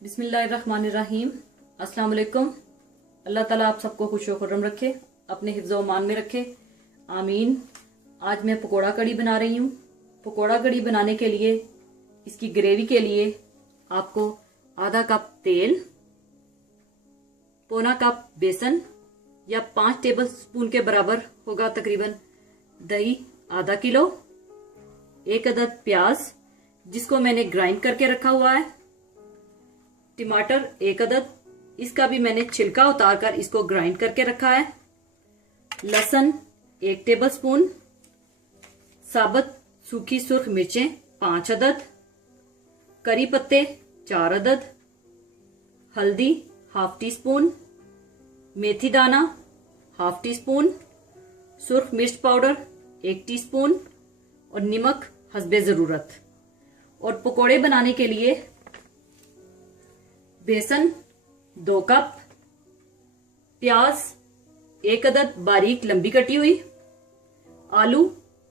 बिस्मिल्लाहिर्रहमानिर्रहीम। अस्सलाम वालेकुम। अल्लाह ताला आप सबको खुश खुर्रम रखे, अपने हिफ्ज़ व अमान में रखे, आमीन। आज मैं पकोड़ा कड़ी बना रही हूँ। पकोड़ा कड़ी बनाने के लिए इसकी ग्रेवी के लिए आपको आधा कप तेल, पौना कप बेसन या 5 टेबल स्पून के बराबर होगा तकरीबन, दही आधा किलो, 1 अदद प्याज जिसको मैंने ग्राइंड करके रखा हुआ है, टमाटर 1 अदद, इसका भी मैंने छिलका उतारकर इसको ग्राइंड करके रखा है, लहसुन 1 टेबल स्पून, साबुत सूखी सुर्ख मिर्चें 5 अदद, करी पत्ते 4 अदद, हल्दी हाफ टी स्पून, मेथी दाना हाफ टी स्पून, सुर्ख मिर्च पाउडर 1 टीस्पून और नमक हस्बे जरूरत। और पकोड़े बनाने के लिए बेसन 2 कप, प्याज 1 अदद बारीक लंबी कटी हुई, आलू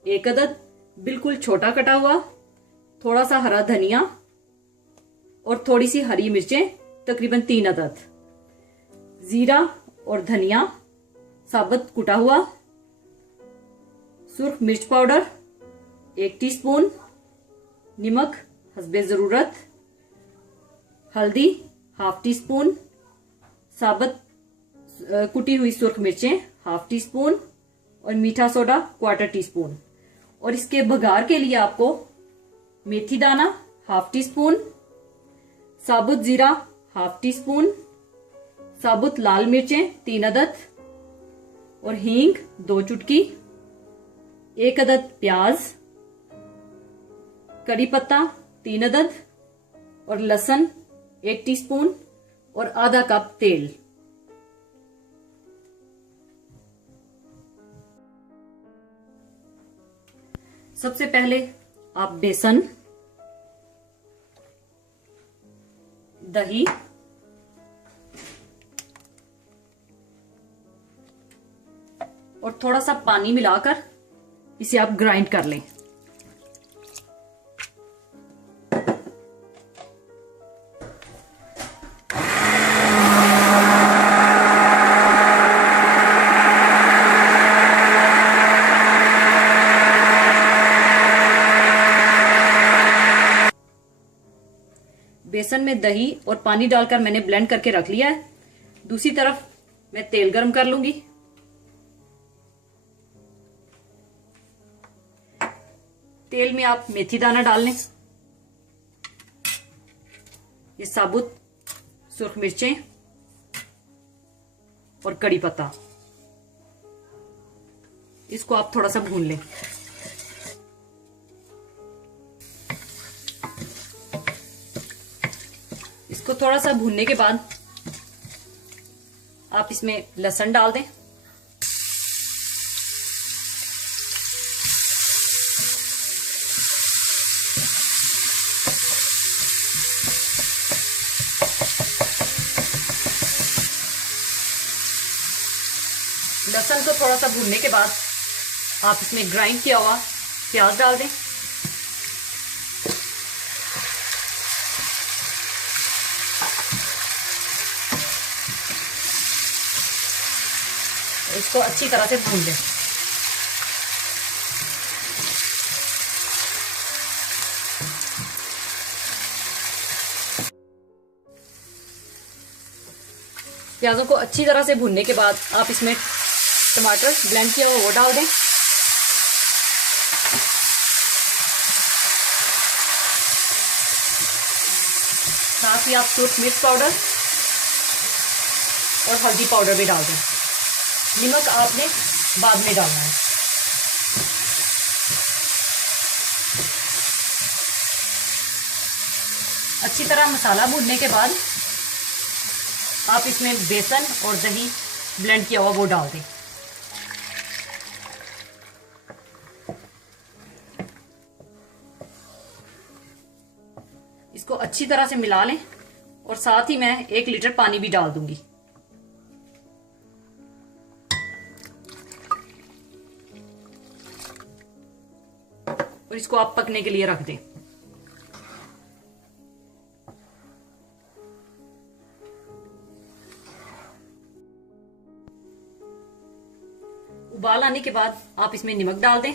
1 अदद बिल्कुल छोटा कटा हुआ, थोड़ा सा हरा धनिया और थोड़ी सी हरी मिर्चें तकरीबन 3 अदद, जीरा और धनिया साबुत कुटा हुआ, सुर्ख मिर्च पाउडर 1 टीस्पून, नमक हस्बे जरूरत, हल्दी हाफ टी स्पून, साबुत कुटी हुई सुर्ख मिर्चें हाफ टी स्पून और मीठा सोडा 1/4 टीस्पून। और इसके बघार के लिए आपको मेथी दाना हाफ टी स्पून, साबुत जीरा हाफ टी स्पून, साबुत लाल मिर्चें 3 अदद और हींग 2 चुटकी, 1 अदद प्याज, करी पत्ता 3 अदद और लहसुन 1 टीस्पून और आधा कप तेल। सबसे पहले आप बेसन, दही, और थोड़ा सा पानी मिलाकर इसे आप ग्राइंड कर लें। बेसन में दही और पानी डालकर मैंने ब्लेंड करके रख लिया है। दूसरी तरफ मैं तेल गरम कर लूंगी। तेल में आप मेथी दाना डाल लें, ये साबुत सुर्ख मिर्चें और कड़ी पत्ता, इसको आप थोड़ा सा भून लें। इसको थोड़ा सा भूनने के बाद आप इसमें लहसुन डाल दें, लहसुन को थोड़ा सा भूनने के बाद आप इसमें ग्राइंड किया हुआ प्याज डाल दें, इसको अच्छी तरह से भून लें। प्याजों को अच्छी तरह से भूनने के बाद आप इसमें टमाटर ब्लेंड किया हुआ वो डाल दें, साथ ही आप सूर्ख मिर्च पाउडर और हल्दी पाउडर भी डाल दें। नमक आपने बाद में डालना है। अच्छी तरह मसाला भूनने के बाद आप इसमें बेसन और दही ब्लेंड किया हुआ वो डाल दें। इसको अच्छी तरह से मिला लें और साथ ही मैं 1 लीटर पानी भी डाल दूंगी। और इसको आप पकने के लिए रख दें। उबाल आने के बाद आप इसमें नमक डाल दें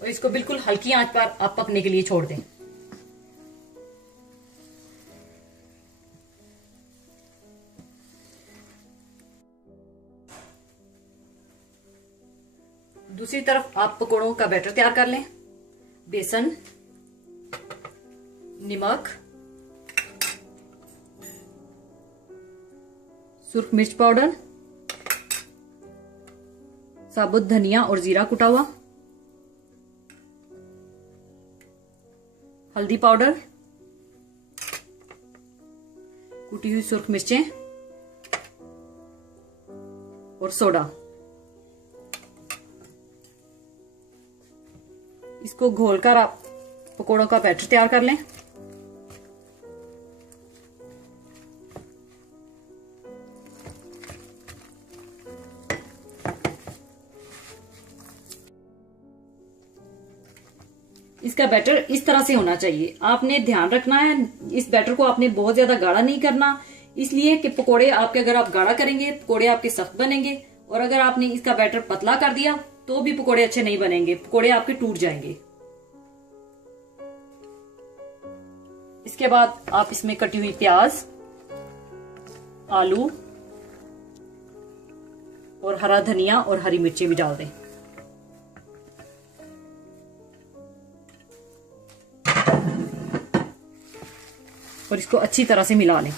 और इसको बिल्कुल हल्की आंच पर आप पकने के लिए छोड़ दें। दूसरी तरफ आप पकोड़ों का बैटर तैयार कर लें। बेसन, नमक, सुर्ख मिर्च पाउडर, साबुत धनिया और जीरा कुटा हुआ, हल्दी पाउडर, कुटी हुई सुर्ख मिर्चें और सोडा। इसको घोलकर आप पकोड़ों का बैटर तैयार कर लें। इसका बैटर इस तरह से होना चाहिए। आपने ध्यान रखना है, इस बैटर को आपने बहुत ज्यादा गाढ़ा नहीं करना, इसलिए कि पकोड़े आपके, अगर आप गाढ़ा करेंगे पकोड़े आपके सख्त बनेंगे, और अगर आपने इसका बैटर पतला कर दिया तो भी पकोड़े अच्छे नहीं बनेंगे, पकोड़े आपके टूट जाएंगे। इसके बाद आप इसमें कटी हुई प्याज, आलू और हरा धनिया और हरी मिर्चें भी डाल दें। और इसको अच्छी तरह से मिला लें।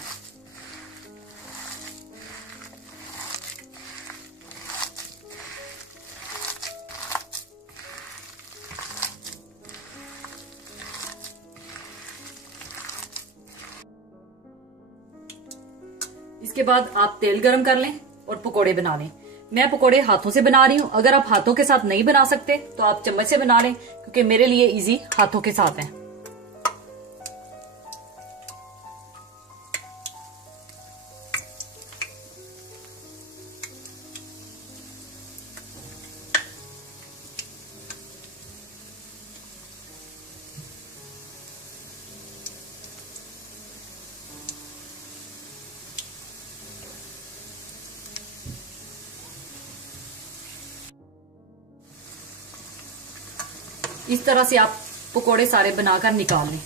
इसके बाद आप तेल गरम कर लें और पकोड़े बना लें। मैं पकोड़े हाथों से बना रही हूं, अगर आप हाथों के साथ नहीं बना सकते तो आप चम्मच से बना लें, क्योंकि मेरे लिए इजी हाथों के साथ है। इस तरह से आप पकोड़े सारे बनाकर निकाल लें।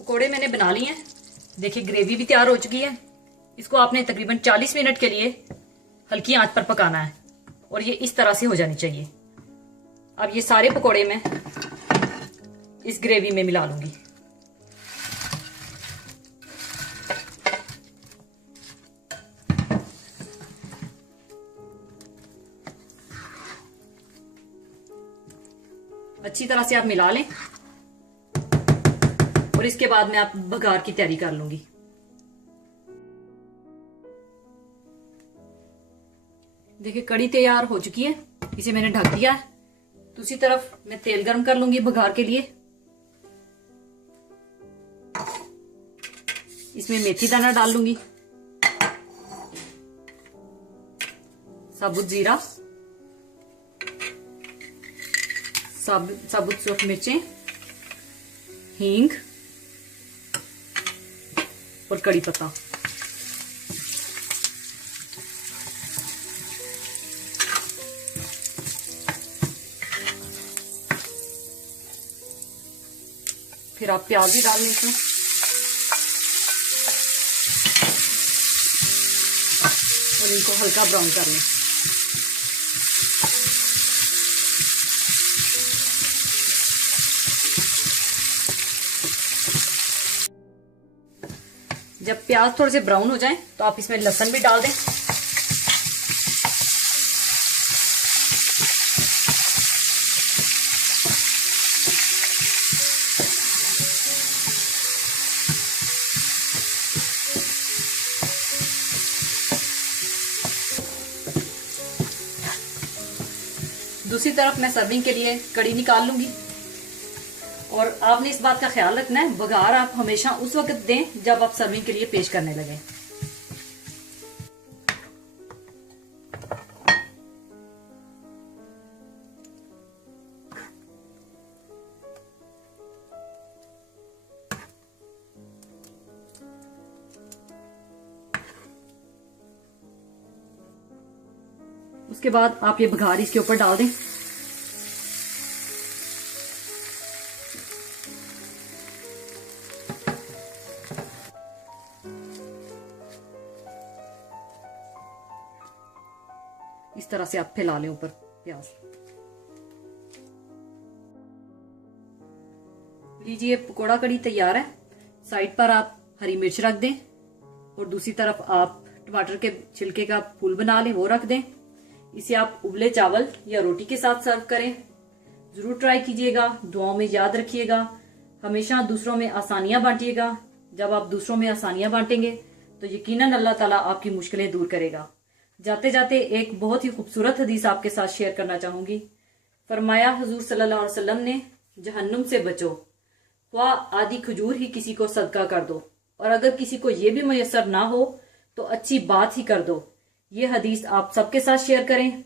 पकोड़े मैंने बना लिए हैं। देखिए ग्रेवी भी तैयार हो चुकी है। इसको आपने तकरीबन 40 मिनट के लिए हल्की आंच पर पकाना है और ये इस तरह से हो जानी चाहिए। अब ये सारे पकोड़े मैं इस ग्रेवी में मिला लूंगी। अच्छी तरह से आप मिला लें और इसके बाद मैं आप बघार की तैयारी कर लूंगी। देखिए कड़ी तैयार हो चुकी है, इसे मैंने ढक दिया है। दूसरी तरफ मैं तेल गर्म कर लूंगी बघार के लिए। इसमें मेथी दाना डाल लूंगी, साबुत जीरा, साबुत सूख मिर्चें, हींग और कड़ी पत्ता। फिर आप प्याज भी डाल लें इसमें और इनको हल्का ब्राउन कर लें। जब प्याज थोड़े से ब्राउन हो जाएं तो आप इसमें लहसुन भी डाल दें। दूसरी तरफ मैं सर्विंग के लिए कड़ी निकाल लूंगी। और आपने इस बात का ख्याल रखना है, बघार आप हमेशा उस वक्त दें जब आप सर्विंग के लिए पेश करने लगे। उसके बाद आप ये बघार इसके ऊपर डाल दें। इस तरह से आप फैला लें ऊपर प्याज। लीजिए पकोड़ा कड़ी तैयार है। साइड पर आप हरी मिर्च रख दें और दूसरी तरफ आप टमाटर के छिलके का फूल बना लें, वो रख दें। इसे आप उबले चावल या रोटी के साथ सर्व करें। जरूर ट्राई कीजिएगा। दुआओं में याद रखिएगा, हमेशा दूसरों में आसानियां बांटिएगा। जब आप दूसरों में आसानियां बांटेंगे तो यकीनन अल्लाह ताला आपकी मुश्किलें दूर करेगा। जाते जाते एक बहुत ही खूबसूरत हदीस आपके साथ शेयर करना चाहूंगी। फरमाया हुजूर सल्लल्लाहु अलैहि वसल्लम ने, जहन्नुम से बचो, ख्वा आधी खजूर ही किसी को सदका कर दो, और अगर किसी को ये भी मुयस्सर ना हो तो अच्छी बात ही कर दो। ये हदीस आप सबके साथ शेयर करें।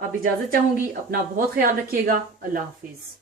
अब इजाजत चाहूंगी। अपना बहुत ख्याल रखिएगा। अल्लाह हाफिज।